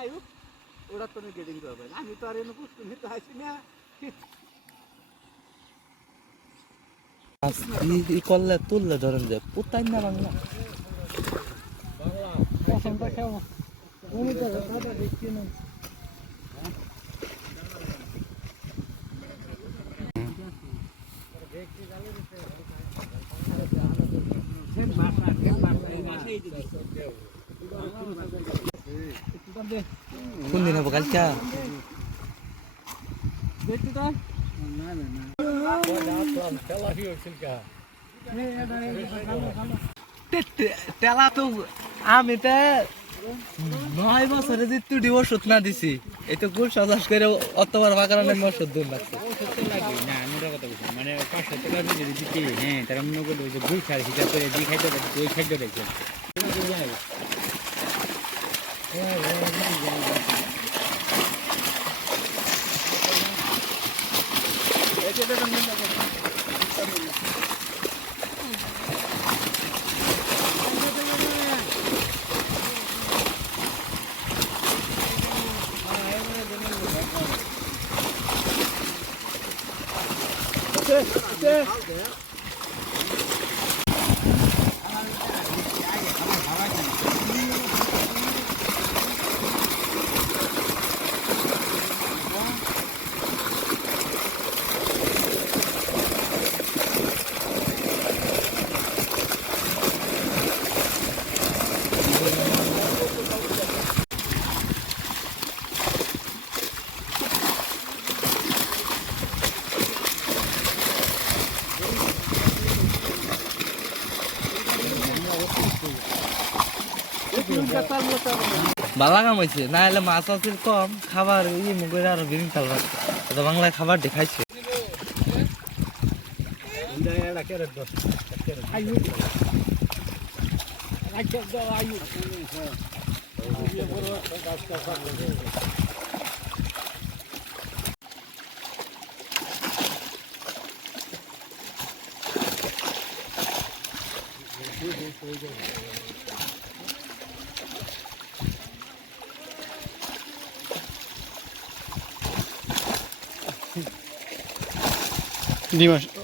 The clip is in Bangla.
আয়ুক ওরা তো গেডিং করবে না। আমি তো আর এনে পুষ্টি নিতে আসি না। করলে তুললে ধরেন যে পুতাই না বাংলা? কোন দিন হব কালকা? তেলা তো আমি তো নয় বছরে যে তুই ওষুধ না দিছি। এই তো গুল সাজাস করে অতবার বাগানের নামে ওষুধ দূর লাগছে লাগে না আমি কথা বলছি মানে পাঁচশো টাকা দিয়ে যদি দিতে হ্যাঁ তারা মনে করল যে গুড় খাই হিসাব করে যে খাইতে পারছে ওই 对对。বালা কাম হয়েছে না হলে মাছ আছে কম, খাবার ই মুগের আর চাল তো বাংলায় খাবার দেখাইছে। 你们。